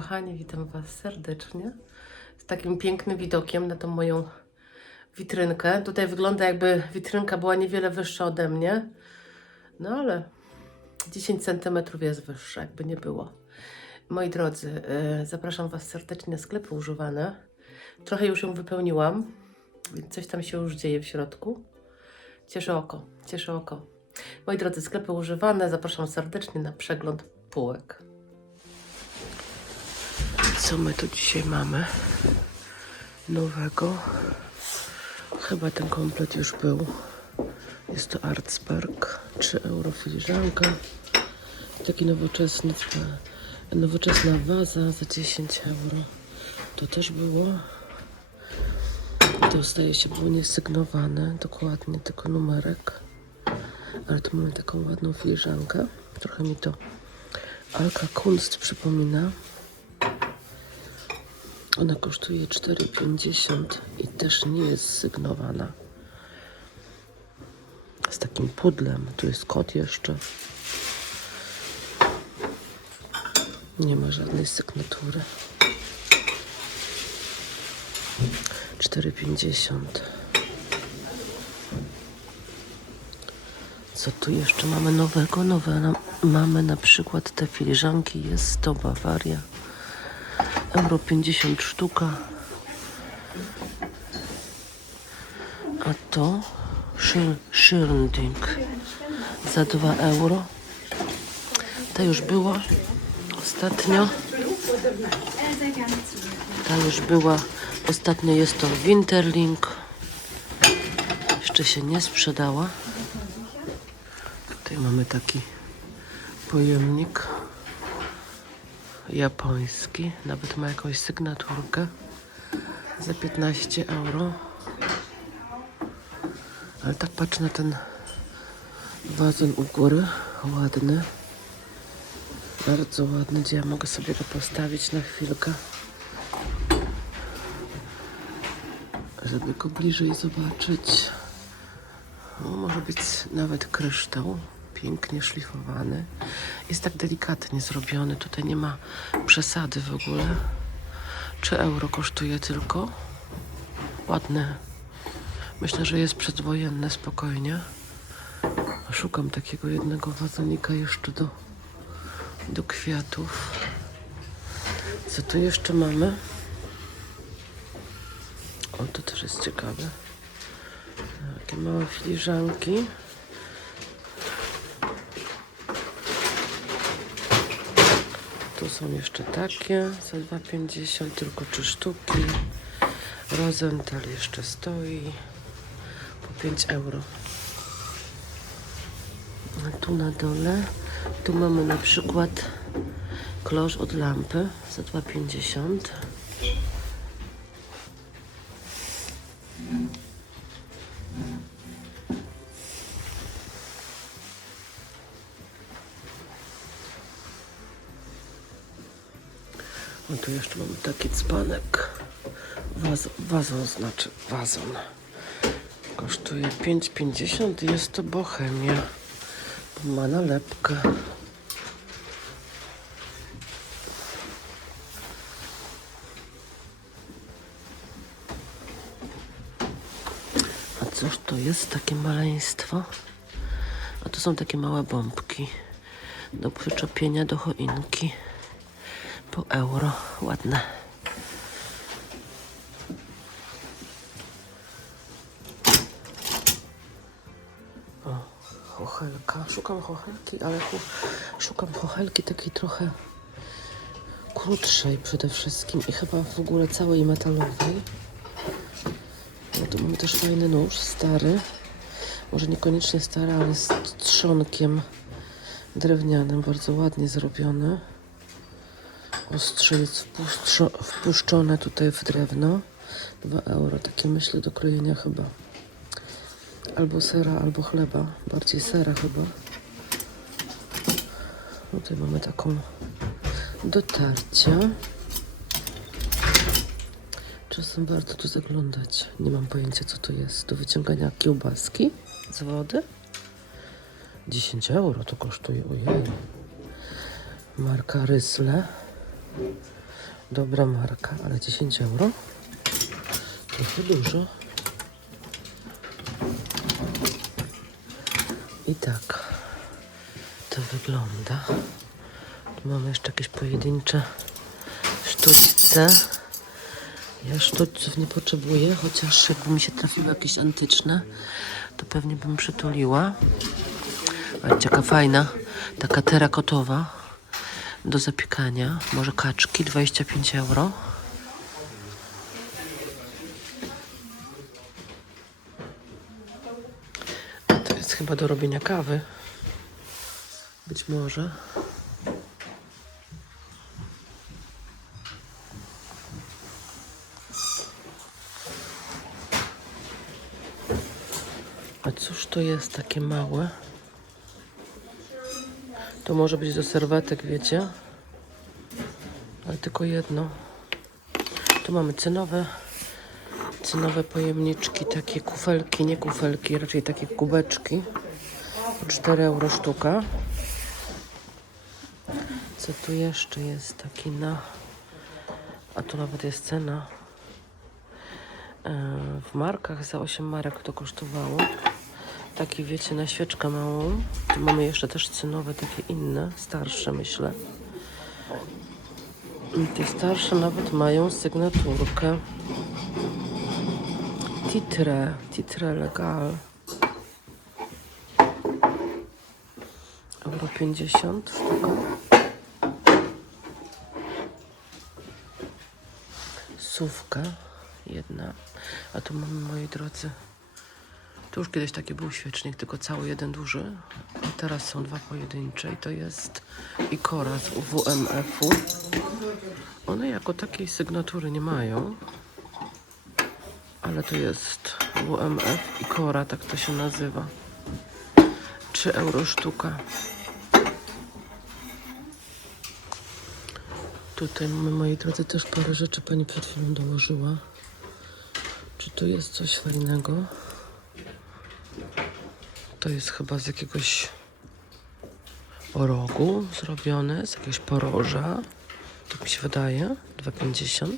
kochani, witam Was serdecznie z takim pięknym widokiem na tą moją witrynkę. Tutaj wygląda, jakby witrynka była niewiele wyższa ode mnie, no ale 10 cm jest wyższa, jakby nie było. Moi drodzy, zapraszam Was serdecznie na sklepy używane. Trochę już ją wypełniłam, więc coś tam się już dzieje w środku. Cieszy oko, cieszy oko. Moi drodzy, sklepy używane, zapraszam serdecznie na przegląd półek. Co my tu dzisiaj mamy nowego? Chyba ten komplet już był. Jest to Artspark, 3 euro filiżanka. Taki nowoczesna waza za 10 euro. To też było. To zdaje się było niesygnowane dokładnie, tylko numerek. Ale tu mamy taką ładną filiżankę. Trochę mi to Alka Kunst przypomina. Ona kosztuje 4,50 i też nie jest sygnowana. Z takim pudlem. Tu jest kod jeszcze. Nie ma żadnej sygnatury. 4,50. Co tu jeszcze mamy nowego? Mamy na przykład te filiżanki. Jest to Bawaria. Euro 50 sztuka. A to Schirnding za 2 euro. Ta już była ostatnio. Jest to Winterling. Jeszcze się nie sprzedała. Tutaj mamy taki pojemnik japoński. Nawet ma jakąś sygnaturkę. Za 15 euro. Ale tak patrzę na ten wazon u góry. Ładny. Bardzo ładny, gdzie ja mogę sobie go postawić na chwilkę. Żeby go bliżej zobaczyć. Może być nawet kryształ. Pięknie szlifowany. Jest tak delikatnie zrobiony. Tutaj nie ma przesady w ogóle. 3 euro kosztuje tylko. Ładny. Myślę, że jest przedwojenne spokojnie. Szukam takiego jednego wazonika jeszcze do kwiatów. Co tu jeszcze mamy? O, to też jest ciekawe. Takie małe filiżanki. Tu są jeszcze takie za 2,50, tylko 3 sztuki. Rosenthal jeszcze stoi po 5 euro. A tu na dole, tu mamy na przykład klosz od lampy za 2,50. O, tu jeszcze mamy taki dzbanek. Wazon. Kosztuje 5,50 i jest to Bohemia. Ma nalepkę. A cóż to jest takie maleństwo? A to są takie małe bombki do przyczepienia do choinki. Po euro. Ładne. O, chochelka. Szukam chochelki, ale szukam chochelki takiej trochę krótszej przede wszystkim i chyba w ogóle całej metalowej. No tu mamy też fajny nóż, stary. Może niekoniecznie stary, ale z trzonkiem drewnianym, bardzo ładnie zrobiony. Ostrze jest wpuszczone tutaj w drewno. 2 euro, takie myślę do krojenia chyba. Albo sera, albo chleba. Bardziej sera chyba. Tutaj mamy taką do tarcia. Czasem warto tu zaglądać. Nie mam pojęcia, co to jest. Do wyciągania kiełbaski z wody. 10 euro to kosztuje, ojej. Marka Rysle. Dobra marka, ale 10 euro? Trochę dużo. I tak to wygląda. Tu mamy jeszcze jakieś pojedyncze sztućce. Ja sztućców nie potrzebuję, chociaż jakby mi się trafiły jakieś antyczne, to pewnie bym przytuliła. Patrzcie, jaka fajna, taka terakotowa do zapiekania. Może kaczki, 25 euro. To jest chyba do robienia kawy. Być może. A cóż to jest takie małe? To może być do serwetek, wiecie? Ale tylko jedno. Tu mamy cynowe pojemniczki, takie kufelki, nie kufelki, raczej takie kubeczki. Po 4 euro sztuka. Co tu jeszcze jest? Taki na... A tu nawet jest cena. W markach za 8 marek to kosztowało. Taki, wiecie, na świeczkę małą. Tu mamy jeszcze też cynowe, takie inne, starsze, myślę. I te starsze nawet mają sygnaturkę. Titre Legal. Euro 50 sztuka. Sówka jedna. A tu mamy, moi drodzy, tu już kiedyś taki był świecznik, tylko cały jeden duży. A teraz są 2 pojedyncze i to jest Ikora z WMF-u. One jako takiej sygnatury nie mają. Ale to jest WMF Ikora, tak to się nazywa. 3 euro sztuka. Tutaj mamy, moi drodzy, też parę rzeczy pani przed chwilą dołożyła. Czy tu jest coś fajnego? To jest chyba z jakiegoś rogu zrobione, z jakiegoś poroża. Tak mi się wydaje. 2,50.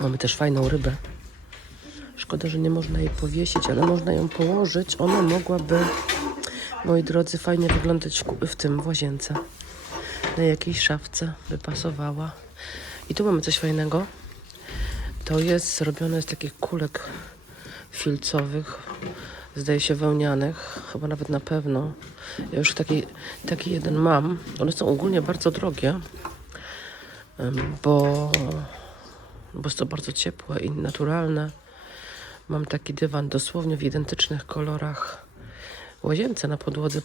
Mamy też fajną rybę. Szkoda, że nie można jej powiesić, ale można ją położyć. Ona mogłaby, moi drodzy, fajnie wyglądać w łazience. Na jakiejś szafce by pasowała. I tu mamy coś fajnego. To jest zrobione z takich kulek filcowych, zdaje się wełnianych, chyba nawet na pewno. Ja już taki jeden mam. One są ogólnie bardzo drogie, bo jest to bardzo ciepłe i naturalne. Mam taki dywan dosłownie w identycznych kolorach w łazience na podłodze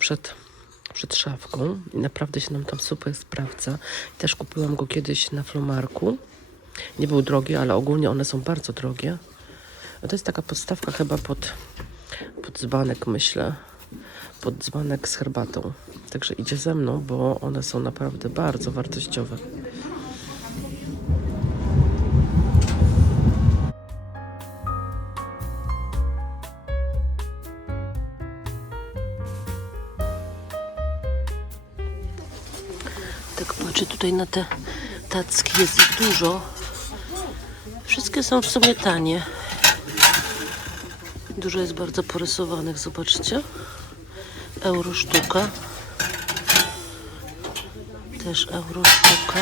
przed szafką. I naprawdę się nam tam super sprawdza. Też kupiłam go kiedyś na Flomarku. Nie był drogi, ale ogólnie one są bardzo drogie. A to jest taka podstawka chyba pod dzbanek, myślę. Pod dzbanek z herbatą. Także idzie ze mną, bo one są naprawdę bardzo wartościowe. Tak patrzę tutaj na te tacki, jest ich dużo. Wszystkie są w sumie tanie. Dużo jest bardzo porysowanych, zobaczcie. Euro sztuka. Też euro sztuka.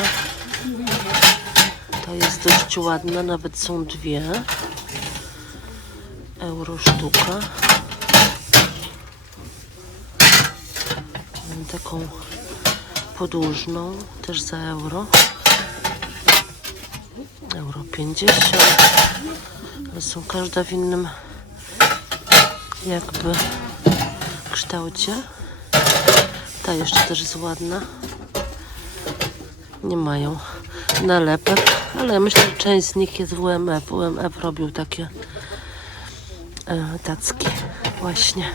Ta jest dość ładna, nawet są 2. Euro sztuka. Mam taką podłużną, też za euro. Euro 50. Ale są każda w innym jakby kształcie. Ta jeszcze też jest ładna. Nie mają nalepek, ale ja myślę, że część z nich jest WMF. WMF robił takie tacki właśnie.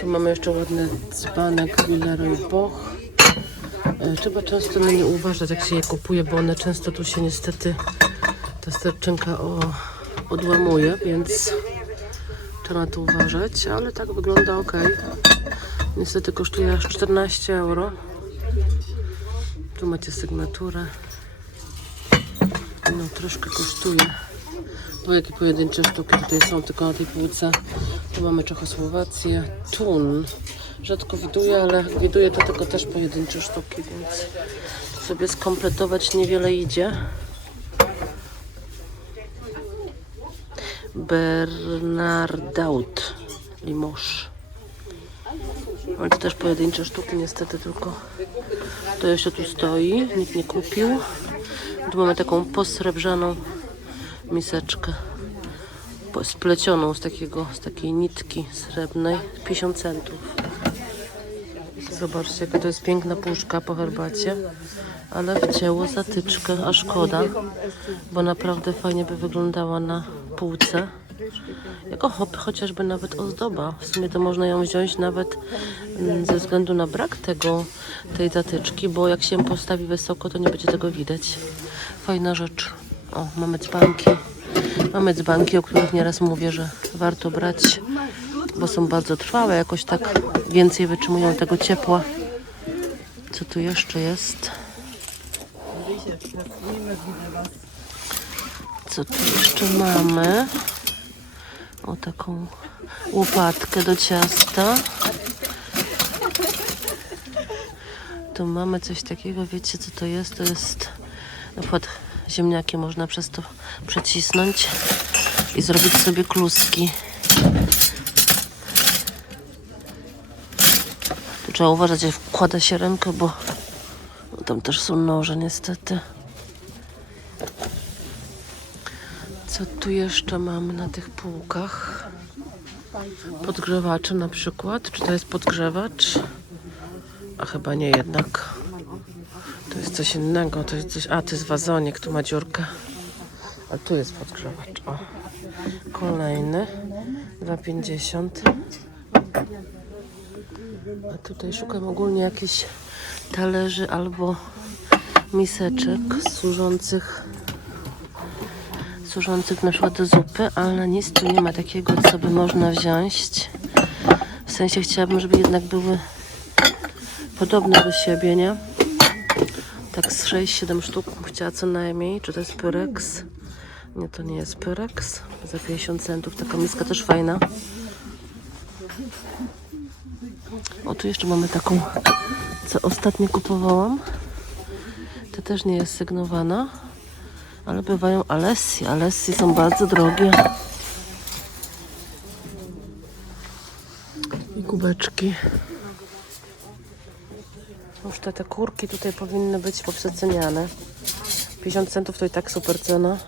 Tu mamy jeszcze ładny dzbanek Villeroy Boch. Trzeba często na nie uważać, jak się je kupuje, bo one często tu się niestety ta sterczynka odłamuje, więc trzeba na to uważać, ale tak wygląda ok. Niestety kosztuje aż 14 euro. Tu macie sygnaturę. No troszkę kosztuje. Bo jakie pojedyncze sztuki tutaj są tylko na tej półce. Tu mamy Czechosłowację, Tun. Rzadko widuję, ale jak widuję to tylko też pojedyncze sztuki, więc sobie skompletować niewiele idzie. Bernardaut Limoges. Ale to też pojedyncze sztuki niestety, tylko to jeszcze tu stoi, nikt nie kupił. Tu mamy taką posrebrzaną miseczkę splecioną z takiej nitki srebrnej, 50 centów. Zobaczcie, jaka to jest piękna puszka po herbacie, ale wcięło zatyczkę, a szkoda, bo naprawdę fajnie by wyglądała na półce. Jako chociażby nawet ozdoba. W sumie to można ją wziąć nawet ze względu na brak tej zatyczki, bo jak się postawi wysoko, to nie będzie tego widać. Fajna rzecz. O, mamy dzbanki. Mamy dzbanki, o których nieraz mówię, że warto brać, bo są bardzo trwałe, jakoś tak więcej wytrzymują tego ciepła. Co tu jeszcze jest? Co tu jeszcze mamy? O, taką łopatkę do ciasta. Tu mamy coś takiego, wiecie co to jest? To jest na przykład ziemniaki można przez to przecisnąć i zrobić sobie kluski. Tu trzeba uważać, jak wkłada się rękę, bo tam też są noże niestety. Co tu jeszcze mamy na tych półkach? Podgrzewacze na przykład. Czy to jest podgrzewacz? A chyba nie jednak. To jest coś innego. To jest coś... A, to jest wazonik. Tu ma dziurkę. A tu jest podgrzewacz. O. Kolejny. 2,50. A tutaj szukam ogólnie jakichś talerzy albo miseczek służących na przykład do zupy, ale nic tu nie ma takiego, co by można wziąć. W sensie chciałabym, żeby jednak były podobne do siebie, nie? Tak z 6-7 sztuk chciała co najmniej. Czy to jest Pyrex? Nie, to nie jest Pyrex. Za 50 centów. Taka miska też fajna. O, tu jeszcze mamy taką, co ostatnio kupowałam. To też nie jest sygnowana. Ale bywają Alessi. Alessi są bardzo drogie. I kubeczki. Już te kurki tutaj powinny być poprzeceniane. 50 centów to i tak super cena.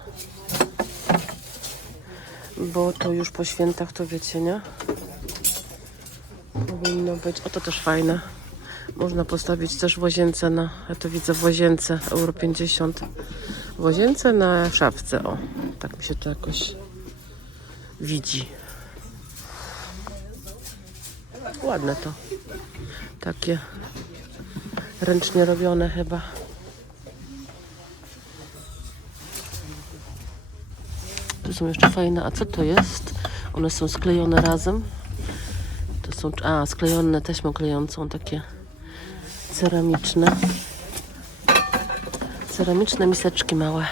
Bo to już po świętach, to wiecie, nie? Powinno być. O, to też fajne. Można postawić też w łazience na... Ja to widzę w łazience. Euro 50. W łazience na szafce. O, tak mi się to jakoś widzi. Ładne to. Takie ręcznie robione chyba. Tu są jeszcze fajne. A co to jest? One są sklejone razem. To są... A, sklejone taśmą klejącą. Takie ceramiczne. Ceramiczne miseczki małe.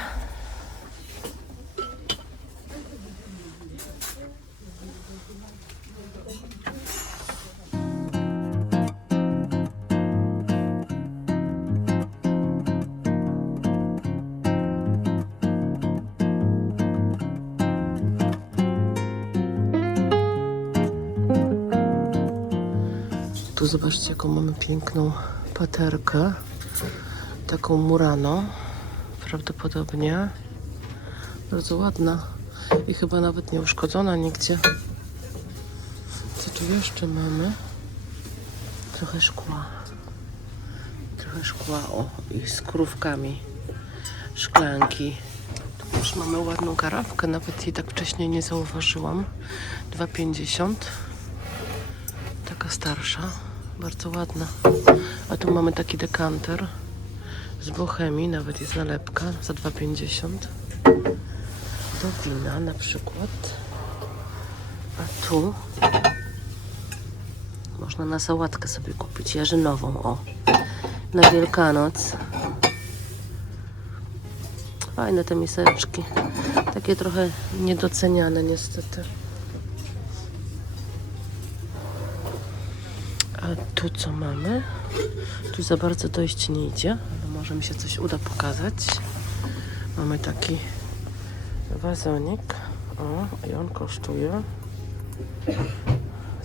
Tu zobaczcie, jaką mamy piękną paterkę. Taką Murano. Prawdopodobnie. Bardzo ładna. I chyba nawet nie uszkodzona nigdzie. Co tu jeszcze mamy? Trochę szkła. Trochę szkła. O, i z krówkami. Szklanki. Tu już mamy ładną karafkę. Nawet jej tak wcześniej nie zauważyłam. 2,50. Taka starsza. Bardzo ładna. A tu mamy taki dekanter z Bohemii, nawet jest nalepka za 2,50. Do wina na przykład. A tu można na sałatkę sobie kupić jarzynową, o, na Wielkanoc. Fajne te miseczki. Takie trochę niedoceniane niestety. A tu co mamy? Tu za bardzo dojść nie idzie, ale może mi się coś uda pokazać. Mamy taki wazonik. O, i on kosztuje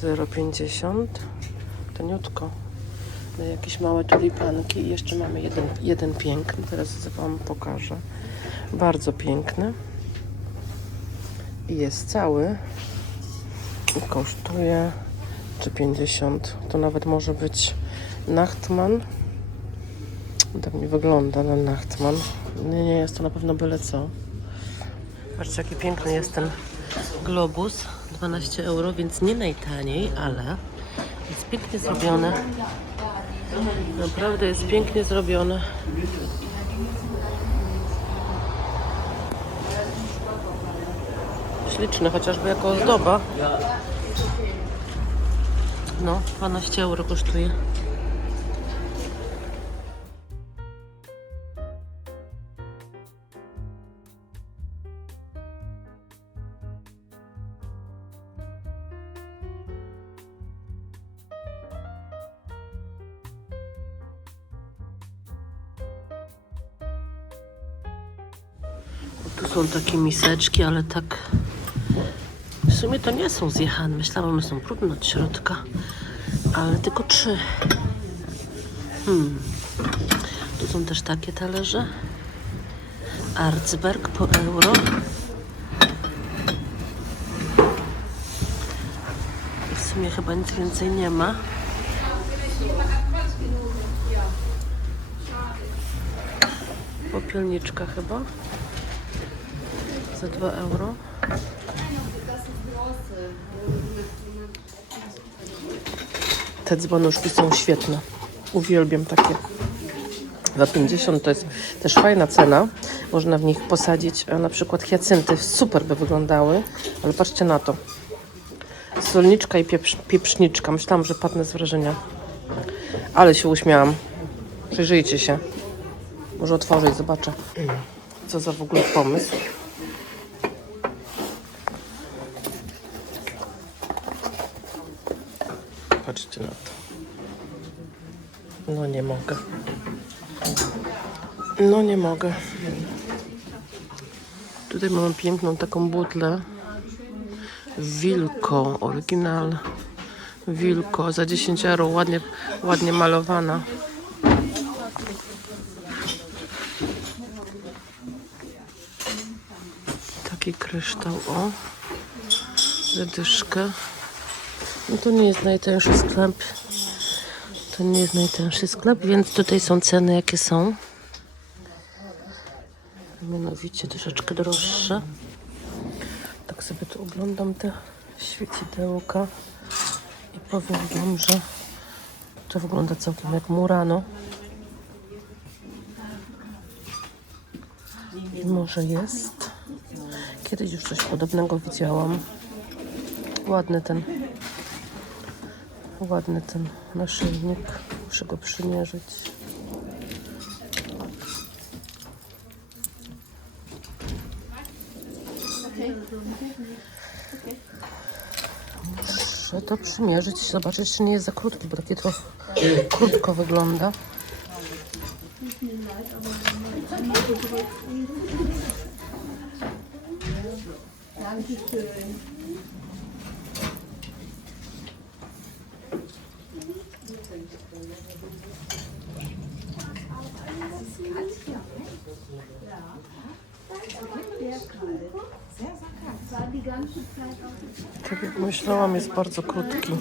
0,50. Taniutko. No, jakieś małe tulipanki. I jeszcze mamy jeden piękny. Teraz wam pokażę. Bardzo piękny. I jest cały. I kosztuje 3,50. To nawet może być Nachtmann. Tak mi wygląda na Nachtmann. Nie jest to na pewno byle co. Patrzcie, jaki piękny jest ten globus. 12 euro, więc nie najtaniej, ale jest pięknie zrobione. Naprawdę jest pięknie zrobione. Śliczne, chociażby jako ozdoba. No, 12 euro kosztuje. Tu są takie miseczki, ale tak w sumie to nie są zjechane. Myślałam, one są brudne od środka, ale tylko 3. Tu są też takie talerze. Arzberg po euro. W sumie chyba nic więcej nie ma. Popielniczka chyba. Za 2 euro. Te dzbanuszki są świetne. Uwielbiam takie. 2,50 to jest też fajna cena. Można w nich posadzić na przykład hiacynty. Super by wyglądały. Ale patrzcie na to. Solniczka i pieprzniczka. Myślałam, że padnę z wrażenia. Ale się uśmiałam. Przyjrzyjcie się. Może otworzę i zobaczę. Co za w ogóle pomysł. Patrzcie na to. No nie mogę. No nie mogę. Tutaj mamy piękną taką butlę. Wilko, oryginal. Wilko za 10 euro. Ładnie malowana. Taki kryształ, o. Zadyszkę. No to nie jest najtańszy sklep. To nie jest najtańszy sklep, więc tutaj są ceny jakie są. Mianowicie troszeczkę droższe. Tak sobie tu oglądam te świecidełka i powiem wam, że to wygląda całkiem jak Murano. I może jest. Kiedyś już coś podobnego widziałam. Ładny ten naszyjnik. Muszę go przymierzyć. Muszę to przymierzyć, zobaczyć, czy nie jest za krótki, bo takie trochę krótko wygląda. Tak jak myślałam, jest bardzo krótki.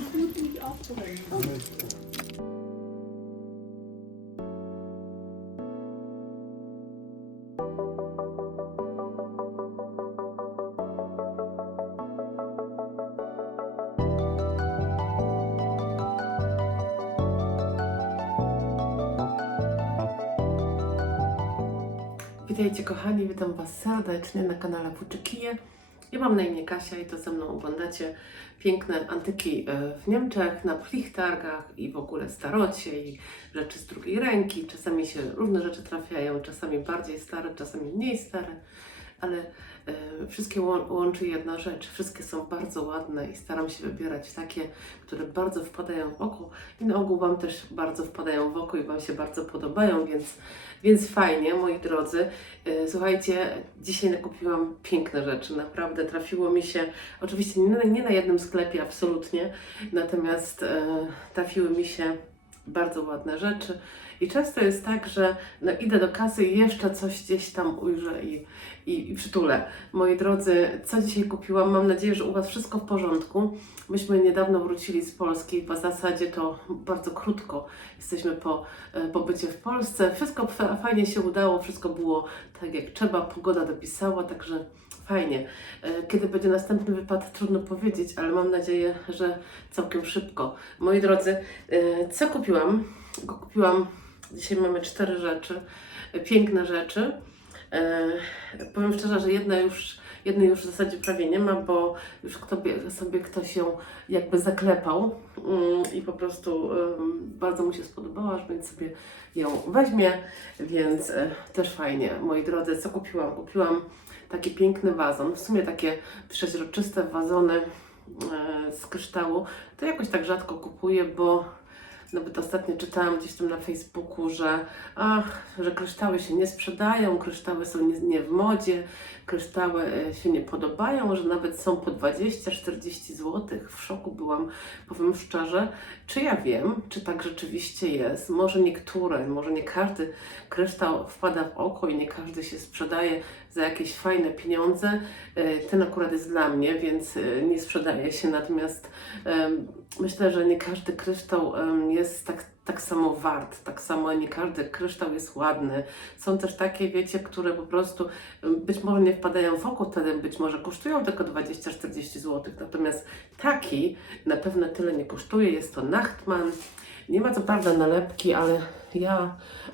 Witajcie kochani, witam was serdecznie na kanale Puczykije Ja mam na imię Kasia i to ze mną oglądacie piękne antyki w Niemczech, na plichtargach i w ogóle starocie i rzeczy z drugiej ręki. Czasami się różne rzeczy trafiają, czasami bardziej stare, czasami mniej stare, ale wszystkie łączy jedna rzecz. Wszystkie są bardzo ładne i staram się wybierać takie, które bardzo wpadają w oko i na ogół Wam też bardzo wpadają w oko i Wam się bardzo podobają, więc fajnie, moi drodzy. Słuchajcie, dzisiaj nakupiłam piękne rzeczy, naprawdę trafiło mi się, oczywiście nie na jednym sklepie, absolutnie, natomiast trafiły mi się bardzo ładne rzeczy. I często jest tak, że no, idę do kasy i jeszcze coś gdzieś tam ujrzę i przytulę. Moi drodzy, co dzisiaj kupiłam? Mam nadzieję, że u Was wszystko w porządku. Myśmy niedawno wrócili z Polski, w zasadzie to bardzo krótko jesteśmy po pobycie w Polsce. Wszystko fajnie się udało, wszystko było tak jak trzeba, pogoda dopisała, także fajnie. Kiedy będzie następny wypad, trudno powiedzieć, ale mam nadzieję, że całkiem szybko. Moi drodzy, co kupiłam? Kupiłam, dzisiaj mamy 4 rzeczy, piękne rzeczy. Powiem szczerze, że jednej już w zasadzie prawie nie ma, bo już sobie ktoś ją jakby zaklepał i po prostu bardzo mu się spodobała, więc sobie ją weźmie, więc też fajnie. Moi drodzy, co kupiłam? Kupiłam taki piękny wazon, w sumie takie przeźroczyste wazony z kryształu. To jakoś tak rzadko kupuję, bo nawet ostatnio czytałam gdzieś tam na Facebooku, że kryształy się nie sprzedają, kryształy są nie w modzie, kryształy się nie podobają, że nawet są po 20-40 zł. W szoku byłam, powiem szczerze. Czy ja wiem, czy tak rzeczywiście jest? Może nie każdy kryształ wpada w oko i nie każdy się sprzedaje za jakieś fajne pieniądze. Ten akurat jest dla mnie, więc nie sprzedaje się, natomiast myślę, że nie każdy kryształ jest tak samo wart, tak samo nie każdy kryształ jest ładny. Są też takie, wiecie, które po prostu być może nie wpadają w oko, wtedy być może kosztują tylko 20-40 zł, natomiast taki na pewno tyle nie kosztuje, jest to Nachtmann. Nie ma co prawda nalepki, ale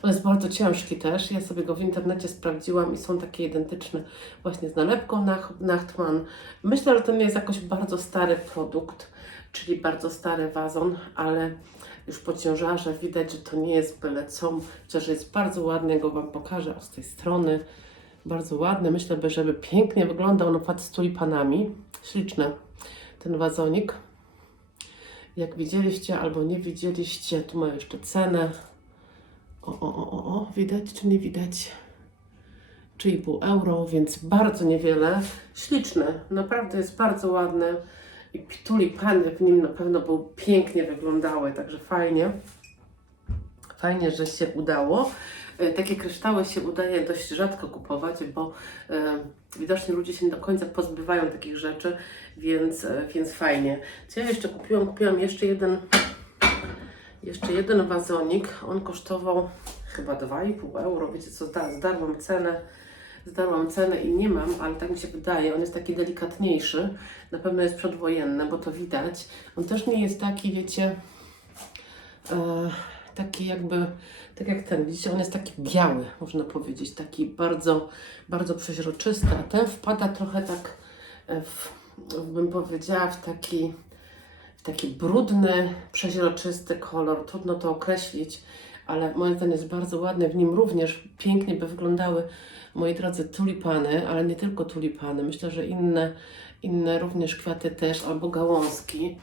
on jest bardzo ciężki też, ja sobie go w internecie sprawdziłam i są takie identyczne właśnie z nalepką Nachtmann. Myślę, że to nie jest jakoś bardzo stary produkt, czyli bardzo stary wazon, ale już po ciężarze widać, że to nie jest byle co, chociaż jest bardzo ładny, ja go Wam pokażę z tej strony. Bardzo ładny, myślę, żeby pięknie wyglądał, napad z tulipanami. Śliczny ten wazonik. Jak widzieliście albo nie widzieliście, tu ma jeszcze cenę. Widać czy nie widać? 3,5 euro, więc bardzo niewiele. Śliczny, naprawdę jest bardzo ładny. I tulipany w nim na pewno pięknie wyglądały, także fajnie. Fajnie, że się udało. Takie kryształy się udaje dość rzadko kupować, bo widocznie ludzie się nie do końca pozbywają takich rzeczy, więc fajnie. Co ja jeszcze kupiłam? Kupiłam jeszcze jeden wazonik. On kosztował chyba 2,5 euro. Wiecie co, zdarłam cenę i nie mam, ale tak mi się wydaje. On jest taki delikatniejszy. Na pewno jest przedwojenny, bo to widać. On też nie jest taki, wiecie, taki jakby, tak jak ten, widzicie, on jest taki biały, można powiedzieć, taki bardzo, bardzo przeźroczysty, a ten wpada trochę tak, bym powiedziała, w taki brudny, przeźroczysty kolor. Trudno to określić, ale moim zdaniem jest bardzo ładny. W nim również pięknie by wyglądały, moi drodzy, tulipany, ale nie tylko tulipany. Myślę, że inne również kwiaty też, albo gałązki.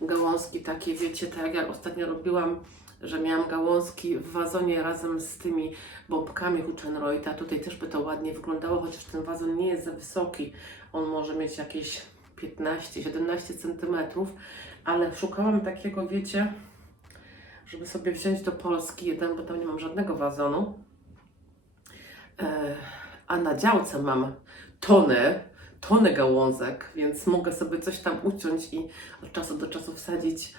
Gałązki takie, wiecie, tak jak ja ostatnio robiłam, że miałam gałązki w wazonie razem z tymi bombkami Huchenreutha. Tutaj też by to ładnie wyglądało, chociaż ten wazon nie jest za wysoki. On może mieć jakieś 15-17 cm, ale szukałam takiego, wiecie, żeby sobie wziąć do Polski jeden, bo tam nie mam żadnego wazonu. A na działce mam tonę gałązek, więc mogę sobie coś tam uciąć i od czasu do czasu wsadzić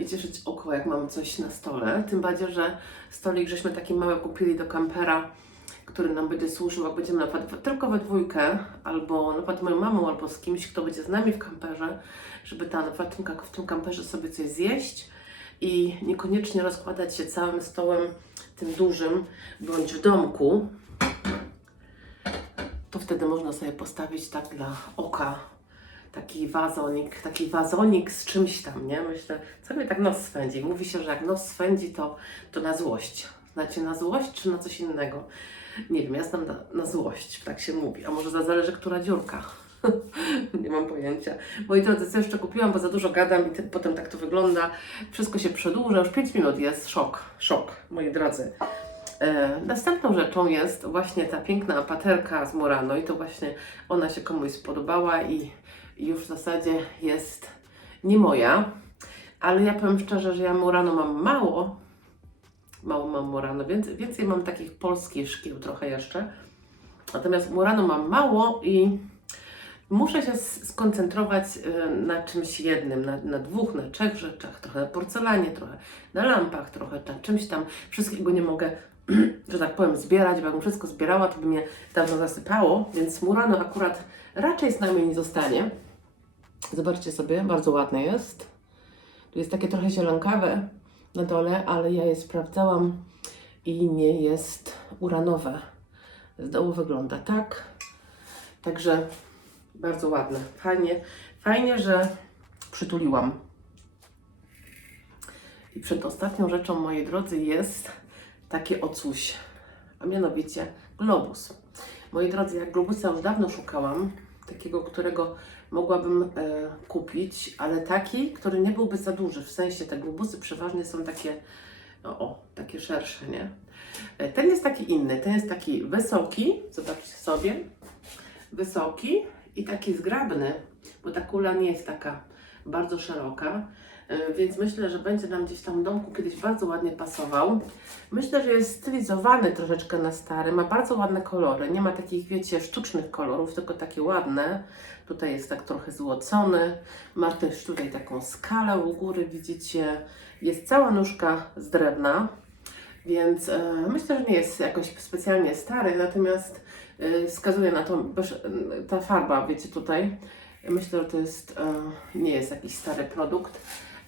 i cieszyć oko, jak mam coś na stole. Tym bardziej, że stolik żeśmy taki mały kupili do kampera, który nam będzie służył, jak będziemy tylko we dwójkę, albo z moją mamą, albo z kimś, kto będzie z nami w kamperze, żeby w tym kamperze sobie coś zjeść i niekoniecznie rozkładać się całym stołem, tym dużym, bądź w domku. to wtedy można sobie postawić tak dla oka taki wazonik z czymś tam, nie? Myślę, co mnie tak nos swędzi. Mówi się, że jak nos swędzi, to na złość. Znacie na złość czy na coś innego? Nie wiem, ja znam na złość, tak się mówi. A może zależy, która dziurka. Nie mam pojęcia. Moi drodzy, co jeszcze kupiłam, bo za dużo gadam i potem tak to wygląda. Wszystko się przedłuża, już 5 minut jest. Szok, moi drodzy. Następną rzeczą jest właśnie ta piękna paterka z Murano i to właśnie ona się komuś spodobała i już w zasadzie jest nie moja, ale ja powiem szczerze, że ja Murano mam mało mam Murano, więc więcej mam takich polskich szkieł trochę jeszcze, natomiast Murano mam mało i muszę się skoncentrować na czymś jednym, na dwóch, na trzech rzeczach, trochę na porcelanie, trochę na lampach, trochę na czymś tam, wszystkiego nie mogę, że tak powiem, zbierać, bo jakbym wszystko zbierała, to by mnie dawno zasypało, więc Murano akurat raczej z nami nie zostanie. Zobaczcie sobie, bardzo ładne jest. Tu jest takie trochę zielonkawe na dole, ale ja je sprawdzałam i nie jest uranowe. Z dołu wygląda tak. Także bardzo ładne. Fajnie, że przytuliłam. I przedostatnią rzeczą, moi drodzy, jest takie coś, a mianowicie globus. Moi drodzy, jak globusa już dawno szukałam, takiego, którego mogłabym kupić, ale taki, który nie byłby za duży, w sensie te globusy przeważnie są takie, takie szersze, nie? Ten jest taki inny, ten jest taki wysoki, zobaczcie sobie, wysoki i taki zgrabny, bo ta kula nie jest taka bardzo szeroka, więc myślę, że będzie nam gdzieś tam w domku kiedyś bardzo ładnie pasował. Myślę, że jest stylizowany troszeczkę na stary, ma bardzo ładne kolory, nie ma takich, wiecie, sztucznych kolorów, tylko takie ładne. Tutaj jest tak trochę złocony, ma też tutaj taką skalę u góry, widzicie, jest cała nóżka z drewna, więc myślę, że nie jest jakoś specjalnie stary, natomiast wskazuje na to, ta farba, wiecie, tutaj, myślę, że to jest, nie jest jakiś stary produkt,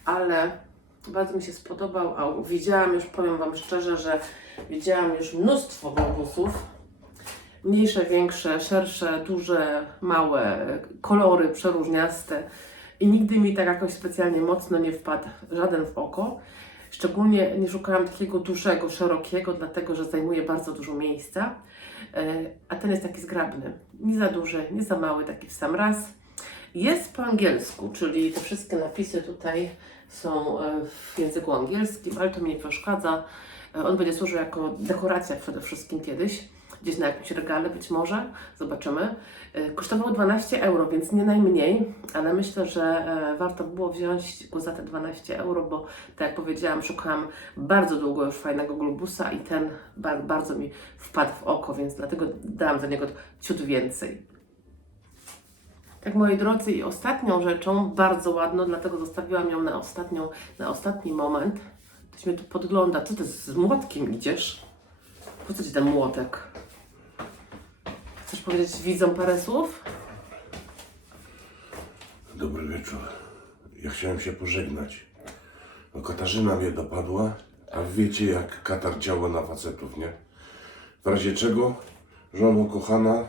ale bardzo mi się spodobał, a widziałam już, powiem Wam szczerze, że widziałam już mnóstwo globusów, mniejsze, większe, szersze, duże, małe, kolory przeróżniaste i nigdy mi tak jakoś specjalnie mocno nie wpadł żaden w oko. Szczególnie nie szukałam takiego dużego, szerokiego, dlatego że zajmuje bardzo dużo miejsca, a ten jest taki zgrabny, nie za duży, nie za mały, taki w sam raz. Jest po angielsku, czyli te wszystkie napisy tutaj są w języku angielskim, ale to mi nie przeszkadza. On będzie służył jako dekoracja przede wszystkim kiedyś, gdzieś na jakimś regale być może, zobaczymy. Kosztował 12 euro, więc nie najmniej, ale myślę, że warto było wziąć go za te 12 euro, bo tak jak powiedziałam, szukałam bardzo długo już fajnego globusa i ten bardzo mi wpadł w oko, więc dlatego dałam za niego ciut więcej. Tak, moi drodzy, i ostatnią rzeczą, bardzo ładną, dlatego zostawiłam ją na ostatni moment. Ktoś mnie tu podgląda. Co ty z młotkiem idziesz? Po co ci ten młotek? Chcesz powiedzieć widzom parę słów? Dobry wieczór. Ja chciałem się pożegnać. No, Katarzyna mnie dopadła, a wiecie jak katar działa na facetów, nie? W razie czego, żono kochana,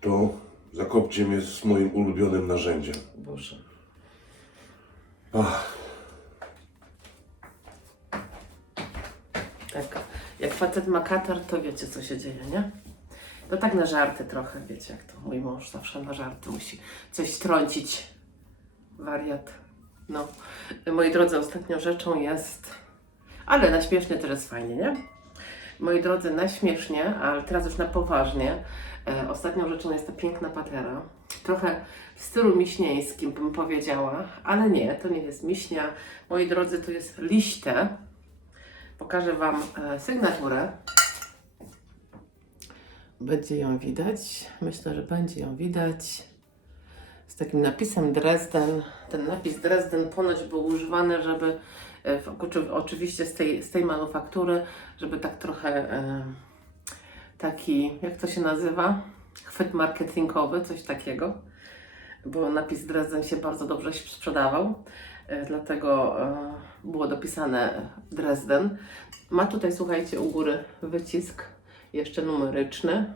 to zakopcie mnie z moim ulubionym narzędziem. Boże. Ach, Tak, jak facet ma katar, to wiecie, co się dzieje, nie? To tak na żarty trochę, wiecie, jak to mój mąż zawsze na żarty musi coś trącić. Wariat. No, moi drodzy, ostatnią rzeczą jest, ale na śmiesznie też jest fajnie, nie? Moi drodzy, na śmiesznie, ale teraz już na poważnie, ostatnią rzeczą jest ta piękna patera. Trochę w stylu miśnieńskim bym powiedziała, ale nie, to nie jest miśnia. Moi drodzy, to jest liście. Pokażę Wam sygnaturę. Będzie ją widać. Myślę, że będzie ją widać. Z takim napisem Dresden. Ten napis Dresden ponoć był używany, żeby oczywiście z tej manufaktury, żeby tak trochę taki, jak to się nazywa? Chwyt marketingowy, coś takiego. Bo napis Dresden się bardzo dobrze sprzedawał. Dlatego było dopisane Dresden. Ma tutaj, słuchajcie, u góry wycisk jeszcze numeryczny.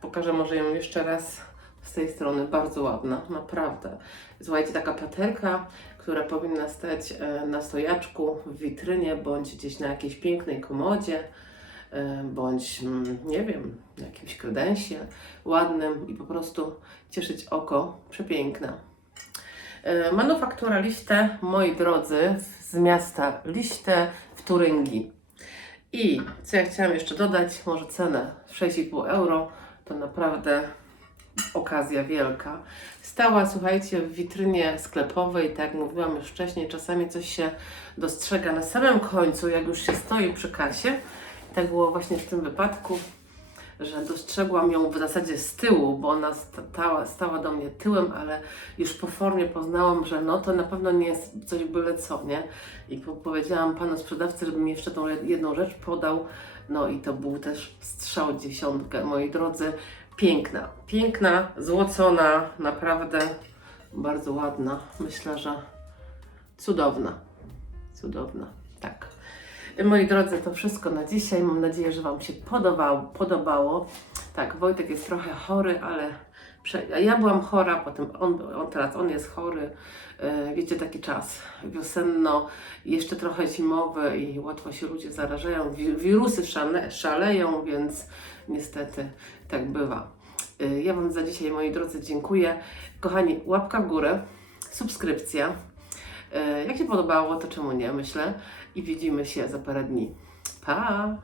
Pokażę może ją jeszcze raz z tej strony. Bardzo ładna, naprawdę. Słuchajcie, taka patelka, która powinna stać na stojaczku w witrynie, bądź gdzieś na jakiejś pięknej komodzie, bądź, nie wiem, na jakimś kredensie ładnym i po prostu cieszyć oko. Przepiękna. Manufaktura Lichte, moi drodzy, z miasta Lichte w Turyngii. I co ja chciałam jeszcze dodać, może cenę 6,5 euro, to naprawdę okazja wielka. Stała, słuchajcie, w witrynie sklepowej, tak jak mówiłam już wcześniej, czasami coś się dostrzega na samym końcu, jak już się stoi przy kasie. Tak było właśnie w tym wypadku, że dostrzegłam ją w zasadzie z tyłu, bo ona stała do mnie tyłem, ale już po formie poznałam, że no to na pewno nie jest coś byle co, nie? I powiedziałam panu sprzedawcy, żeby mi jeszcze tą jedną rzecz podał, no i to był też strzał 10, moi drodzy. Piękna, piękna, złocona, naprawdę bardzo ładna. Myślę, że cudowna, cudowna, tak. Moi drodzy, to wszystko na dzisiaj. Mam nadzieję, że Wam się podobało. Tak, Wojtek jest trochę chory, ale ja byłam chora, potem teraz on jest chory. Wiecie, taki czas wiosenno, jeszcze trochę zimowy i łatwo się ludzie zarażają. Wirusy szaleją, więc niestety tak bywa. Ja Wam za dzisiaj, moi drodzy, dziękuję. Kochani, łapka w górę, subskrypcja. Jak się podobało, to czemu nie, myślę. I widzimy się za parę dni. Pa!